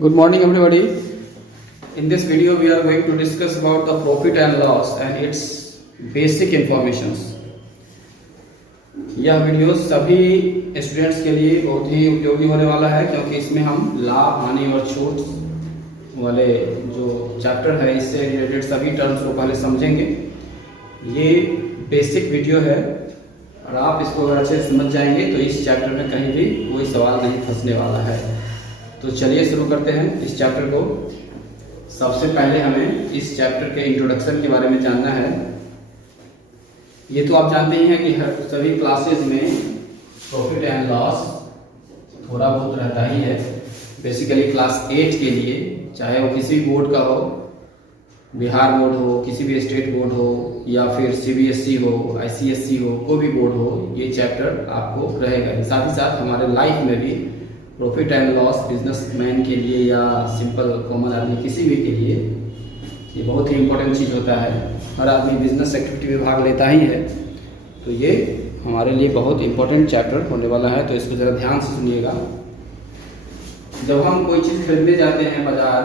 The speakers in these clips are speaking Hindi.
Good morning everybody. In this video we are going to discuss about the profit and loss and its basic informations. यह वीडियो सभी स्टूडेंट्स के लिए बहुत ही उपयोगी होने वाला है क्योंकि इसमें हम लाभ हानि और छूट वाले जो चैप्टर है इससे रिलेटेड सभी टर्म्स को पहले समझेंगे। ये बेसिक वीडियो है और आप इसको अगर अच्छे से समझ जाएंगे तो इस चैप्टर में कहीं भी कोई सवाल नहीं फंसने वाला है। तो चलिए शुरू करते हैं इस चैप्टर को। सबसे पहले हमें इस चैप्टर के इंट्रोडक्शन के बारे में जानना है। ये तो आप जानते ही हैं कि हर सभी क्लासेस में प्रॉफिट एंड लॉस थोड़ा बहुत रहता ही है। बेसिकली क्लास 8 के लिए, चाहे वो किसी भी बोर्ड का हो, बिहार बोर्ड हो, किसी भी स्टेट बोर्ड हो या फिर CBSE हो, ICSE हो, कोई भी बोर्ड हो, ये चैप्टर आपको रहेगा। साथ ही साथ हमारे लाइफ में भी प्रॉफिट एंड लॉस बिजनेसमैन के लिए या सिंपल कॉमन आदमी किसी भी के लिए ये बहुत ही इम्पोर्टेंट चीज़ होता है। हर आदमी बिजनेस एक्टिविटी में भाग लेता ही है, तो ये हमारे लिए बहुत इम्पोर्टेंट चैप्टर होने वाला है। तो इसको ज़रा ध्यान से सुनिएगा। जब हम कोई चीज़ खरीदने जाते हैं बाज़ार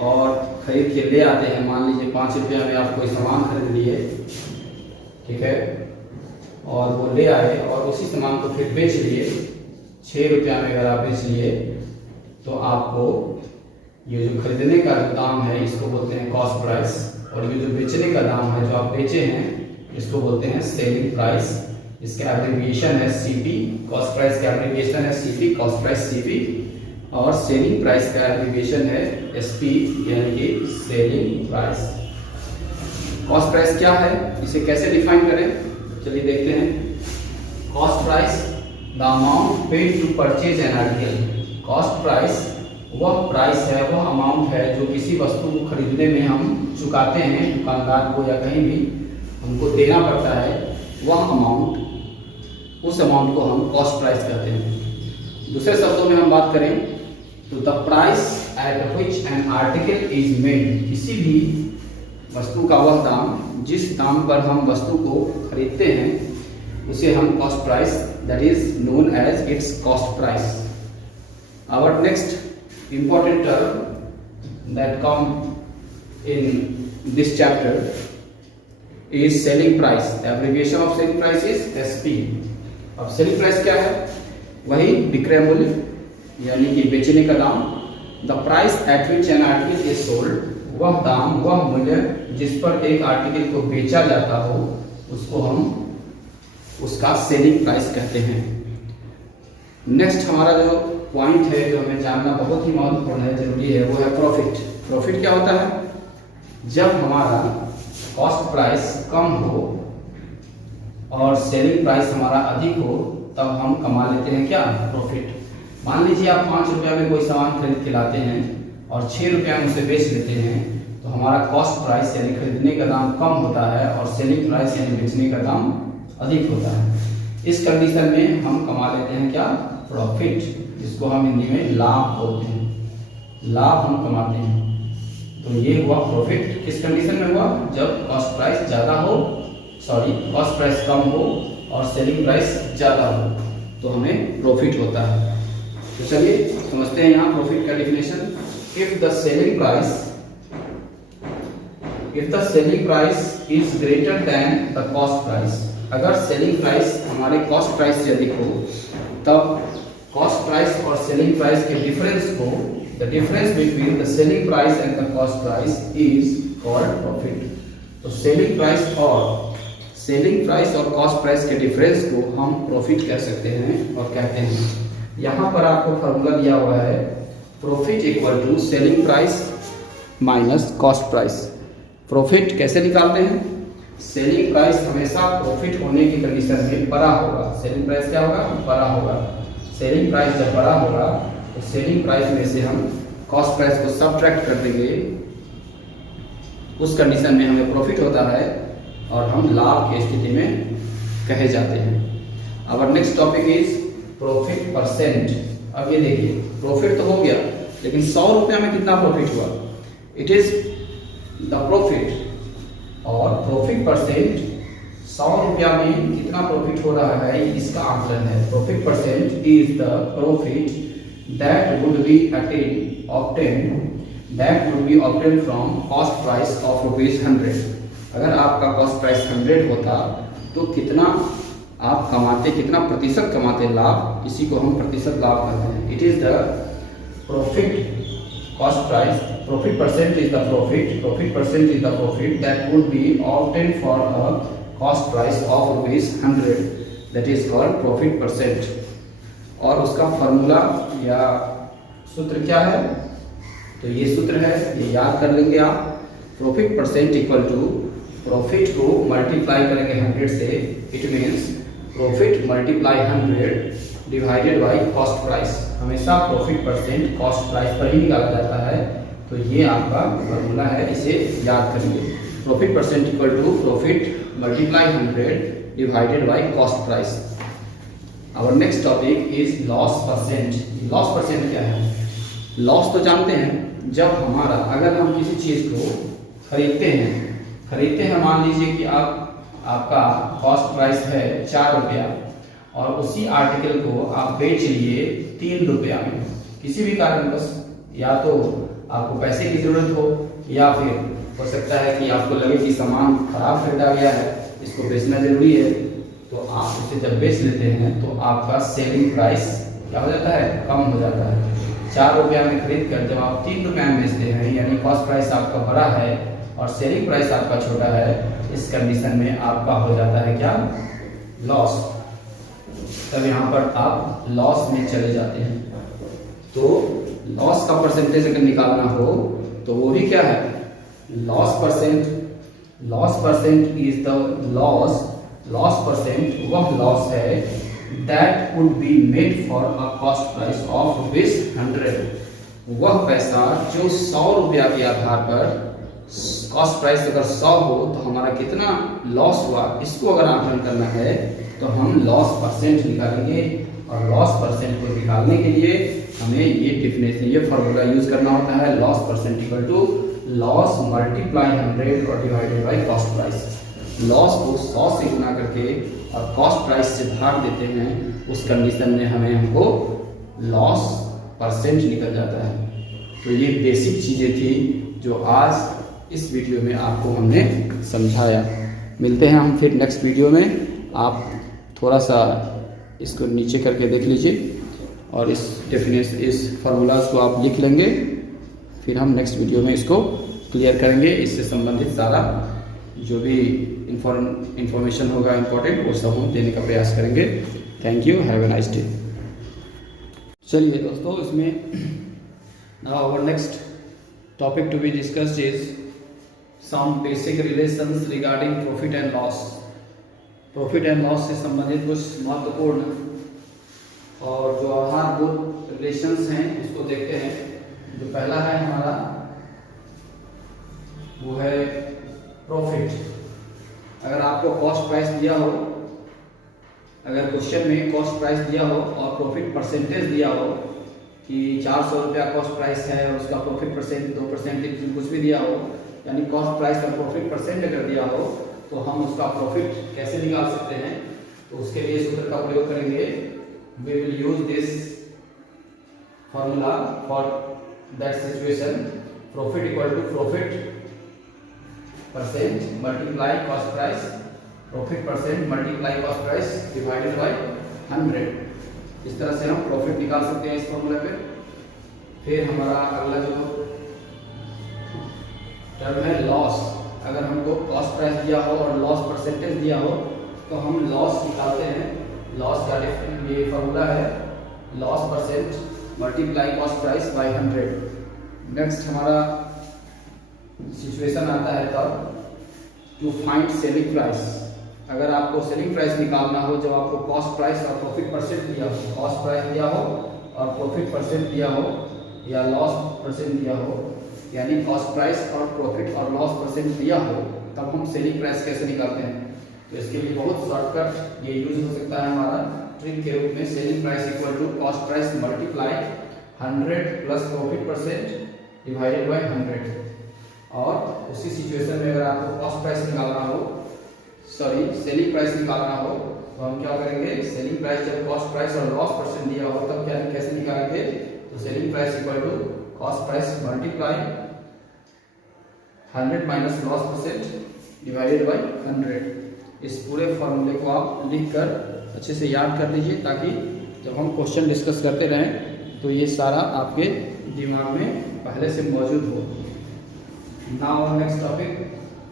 और खरीद के ले आते हैं, मान लीजिए 5 रुपया में आप कोई सामान खरीद लिए, ठीक है, और वो ले आए और उसी सामान को फिर बेच लिए 6 रुपया में अगर आप बेच लिए, तो आपको ये जो खरीदने का जो दाम है इसको बोलते हैं कॉस्ट प्राइस, और ये जो बेचने का दाम है जो आप बेचे हैं इसको बोलते हैं सेलिंग प्राइस। इसका एब्रिविएशन है CP। कॉस्ट प्राइस का एब्रिविएशन है CP, कॉस्ट प्राइस CP, और सेलिंग प्राइस का एब्रिविएशन है SP यानी कि सेलिंग प्राइस। कॉस्ट प्राइस क्या है, इसे कैसे डिफाइन करें, चलिए देखते हैं। Cost price the amount paid to purchase an article. Cost price वह प्राइस है, वह अमाउंट है जो किसी वस्तु को खरीदने में हम चुकाते हैं दुकानदार को या कहीं भी हमको देना पड़ता है। वह अमाउंट, उस अमाउंट को हम कॉस्ट प्राइस कहते हैं। दूसरे शब्दों में हम बात करें तो the price at which an article is made. किसी भी वस्तु का वह दाम जिस दाम पर हम वस्तु को खरीदते हैं उसे हम cost price, that is known as its cost price. Our next important term that come in this chapter is selling price. The abbreviation of selling price is SP. अब selling price क्या है, वही विक्रय मूल्य यानी कि बेचने का दाम। The price at which an article is sold, वह दाम, वह मूल्य जिस पर एक आर्टिकल को बेचा जाता हो उसको हम उसका सेलिंग प्राइस कहते हैं। नेक्स्ट हमारा जो पॉइंट है जो हमें जानना बहुत ही महत्वपूर्ण है, जरूरी है, वो है प्रॉफिट। प्रॉफिट क्या होता है, जब हमारा कॉस्ट प्राइस कम हो और सेलिंग प्राइस हमारा अधिक हो तब हम कमा लेते हैं क्या, प्रॉफिट। मान लीजिए आप 5 रुपया में कोई सामान खरीद के लाते हैं और 6 रुपया में उसे बेच लेते हैं, तो हमारा कॉस्ट प्राइस यानी खरीदने का दाम कम होता है और सेलिंग प्राइस यानी बेचने का दाम अधिक होता है। इस कंडीशन में हम कमा लेते हैं क्या, प्रॉफिट, जिसको हम हिंदी में लाभ बोलते हैं। लाभ हम कमाते हैं। तो ये हुआ प्रॉफिट। किस कंडीशन में हुआ, जब कॉस्ट प्राइस ज्यादा हो, कॉस्ट प्राइस कम हो और सेलिंग प्राइस ज्यादा हो तो हमें प्रॉफिट होता है। तो चलिए समझते हैं यहाँ प्रॉफिट का definition. If the selling price is greater than the cost price, अगर सेलिंग प्राइस हमारे कॉस्ट प्राइस से अधिक हो तब कॉस्ट प्राइस और सेलिंग प्राइस के डिफरेंस को, the difference between the selling price and the cost price is called profit. तो सेलिंग प्राइस और कॉस्ट प्राइस के डिफरेंस को हम प्रॉफिट कह सकते हैं और कहते हैं। यहाँ पर आपको फॉर्मूला दिया हुआ है, profit equal to selling price minus cost price. Profit कैसे निकालते हैं, सेलिंग प्राइस हमेशा प्रॉफिट होने की कंडीशन में बड़ा होगा। सेलिंग प्राइस क्या होगा, बड़ा होगा। सेलिंग प्राइस जब बड़ा होगा तो सेलिंग प्राइस में से हम कॉस्ट प्राइस को सब्ट्रैक्ट कर देंगे, उस कंडीशन में हमें प्रॉफिट होता है और हम लाभ की स्थिति में कहे जाते हैं। Our next topic is profit percent. अब ये देखिए, प्रॉफिट तो हो गया लेकिन 100 रुपया में कितना प्रॉफिट हुआ, इट इज द प्रॉफिट, और प्रॉफिट परसेंट 100 रुपया में कितना प्रॉफिट हो रहा है इसका आकलन है। Profit percent is the profit that would be obtained from cost price of ₹100। अगर आपका कॉस्ट प्राइस 100 होता तो कितना आप कमाते, कितना प्रतिशत कमाते लाभ, इसी को हम प्रतिशत लाभ कहते हैं। It is the profit cost price, profit percent is the profit that would be obtain for a cost price of ₹100, that is called profit percent. और उसका फॉर्मूला या सूत्र क्या है, तो ये सूत्र है, ये याद कर लेंगे आप। Profit percent equal to profit को मल्टीप्लाई करेंगे 100 से, it means profit multiply 100 divided by cost price. हमेशा प्रॉफिट परसेंट कॉस्ट प्राइस पर ही निकाला जाता है, तो ये आपका फॉर्मूला है, इसे याद करेंगे। Profit percent equal to profit multiply 100 divided by cost price. Our next topic is loss percent. Loss percent क्या है? लॉस तो जानते हैं, जब हमारा, अगर हम किसी चीज़ को खरीदते हैं, मान लीजिए कि आपका कॉस्ट प्राइस है ₹4 और उसी आर्टिकल को आप बेच लिए ₹3 में, किसी भी कारणवश, या तो आपको पैसे की जरूरत हो या फिर हो सकता है कि आपको लगे कि सामान खराब खरीदा गया है, इसको बेचना जरूरी है, तो आप उसे जब बेच लेते हैं तो आपका सेलिंग प्राइस क्या हो जाता है, कम हो जाता है। ₹4 में खरीद कर जब आप ₹3 में बेचते हैं, यानी कॉस्ट प्राइस आपका बड़ा है और सेलिंग प्राइस आपका छोटा है, इस कंडीशन में आपका हो जाता है क्या, लॉस। तब यहाँ पर आप लॉस में चले जाते हैं। तो लॉस का परसेंटेज अगर निकालना हो तो वो भी क्या है, loss percent is the loss percent वह लॉस है that would be made for a cost price of ₹100। वह पैसा जो ₹100 के आधार पर, कॉस्ट प्राइस अगर 100 हो तो हमारा कितना लॉस हुआ, इसको अगर आकलन करना है तो हम लॉस परसेंट निकालेंगे। और लॉस परसेंट को निकालने के लिए हमें ये डिफिनेशन, ये फॉर्मूला यूज करना होता है, loss percent equal to loss multiply 100 और divided by cost price. Loss को 100 से गुना करके और कॉस्ट प्राइस से भाग देते हैं, उस कंडीशन में हमको लॉस परसेंट निकल जाता है। तो ये बेसिक चीज़ें थी जो आज इस वीडियो में आपको हमने समझाया। मिलते हैं हम फिर नेक्स्ट वीडियो में। आप थोड़ा सा इसको नीचे करके देख लीजिए और इस फार्मूलाज को आप लिख लेंगे, फिर हम नेक्स्ट वीडियो में इसको क्लियर करेंगे। इससे संबंधित सारा जो भी इंफॉर्मेशन होगा इम्पोर्टेंट, वो सब हम देने का प्रयास करेंगे। Thank you, have a nice day. चलिए दोस्तों, इसमें now our next topic to be discussed is some basic relations regarding profit and loss। Profit and loss से संबंधित कुछ महत्वपूर्ण और जो आधारभूत रिलेशंस हैं उसको देखते हैं। जो पहला है हमारा वो है प्रॉफिट। अगर आपको कॉस्ट प्राइस दिया हो, अगर क्वेश्चन में कॉस्ट प्राइस दिया हो और प्रॉफिट परसेंटेज दिया हो कि ₹400 कॉस्ट प्राइस है और उसका प्रॉफिट परसेंट 2% कुछ भी दिया हो, यानी कॉस्ट प्राइस और प्रॉफिट परसेंट अगर दिया हो तो हम उसका प्रॉफिट कैसे निकाल सकते हैं, तो उसके लिए सूत्र का प्रयोग करेंगे। We will use this formula for that situation. Profit equal to profit percent multiply cost price, profit percent multiply cost price divided by 100। इस तरह से हम प्रॉफिट निकाल सकते हैं इस फॉर्मूले पे। फिर हमारा अगला जो टर्म है लॉस। अगर हमको कॉस्ट प्राइस दिया हो और लॉस परसेंटेज दिया हो तो हम लॉस निकालते हैं। लॉस का ये फॉर्मूला है loss percent multiply cost price by 100। Next हमारा सिचुएशन आता है तब टू फाइंड सेलिंग प्राइस। अगर आपको सेलिंग प्राइस निकालना हो, जब आपको कॉस्ट प्राइस और प्रॉफिट परसेंट दिया हो, कॉस्ट प्राइस दिया हो और प्रॉफिट परसेंट दिया हो या लॉस परसेंट दिया हो, यानी कॉस्ट प्राइस और प्रॉफिट और लॉस परसेंट दिया हो, तब हम सेलिंग प्राइस कैसे निकालते हैं। तो इसके लिए बहुत शॉर्टकट ये यूज हो सकता है हमारा ट्रिक के रूप में। Selling price equal to cost price multiply 100 plus profit percent divided by 100। और उसी सिचुएशन में अगर आपको कॉस्ट प्राइस निकालना हो, सेलिंग प्राइस निकालना हो, तो हम क्या करेंगे, सेलिंग प्राइस जब कॉस्ट प्राइस और लॉस परसेंट दिया हो तब क्या कैसे निकालेंगे, तो selling price equal to cost price multiply 100 minus loss percent divided by 100। इस पूरे फॉर्मूले को आप लिखकर अच्छे से याद कर लीजिए, ताकि जब हम क्वेश्चन डिस्कस करते रहें तो ये सारा आपके दिमाग में पहले से मौजूद हो। Now next topic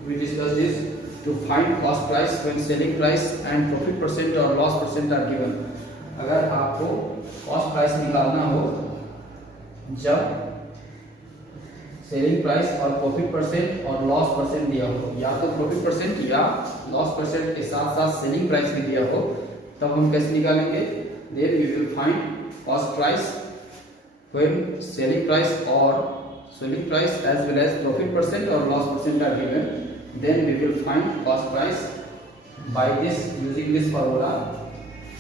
we discuss this to find cost price when selling price and profit percent और लॉस परसेंट आर गिवन। अगर आपको कॉस्ट प्राइस निकालना हो जब सेलिंग प्राइस और प्रॉफिट परसेंट और लॉस परसेंट दिया हो, या तो प्रॉफिट परसेंट या लॉस परसेंट के साथ साथ सेलिंग प्राइस भी दिया हो, तब हम कैसे निकालेंगे? Then we will find cost price when selling price as well as profit percent or loss percent are given. Then we will find cost price by using this formula.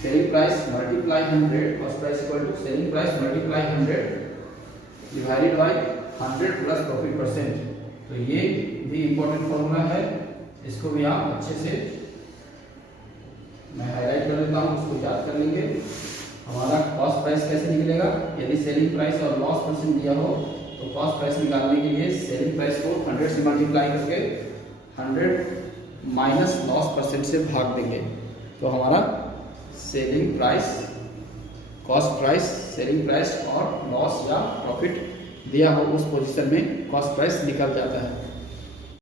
Selling price multiply 100, cost price equal to selling price multiply 100 divided by 100 plus profit percent. तो ये भी इम्पोर्टेंट फॉर्मूला है, इसको भी आप अच्छे से मैं हाईलाइट कर देता हूँ, उसको याद कर लेंगे। हमारा कॉस्ट प्राइस कैसे निकलेगा? यदि सेलिंग प्राइस और लॉस परसेंट दिया हो तो कॉस्ट प्राइस निकालने के लिए सेलिंग प्राइस को 100 से मल्टीप्लाई करके 100 माइनस लॉस परसेंट से भाग देंगे, तो हमारा selling price, cost price, selling price और लॉस या प्रॉफिट दिया हो उस पोजीशन में कॉस्ट प्राइस निकल जाता है।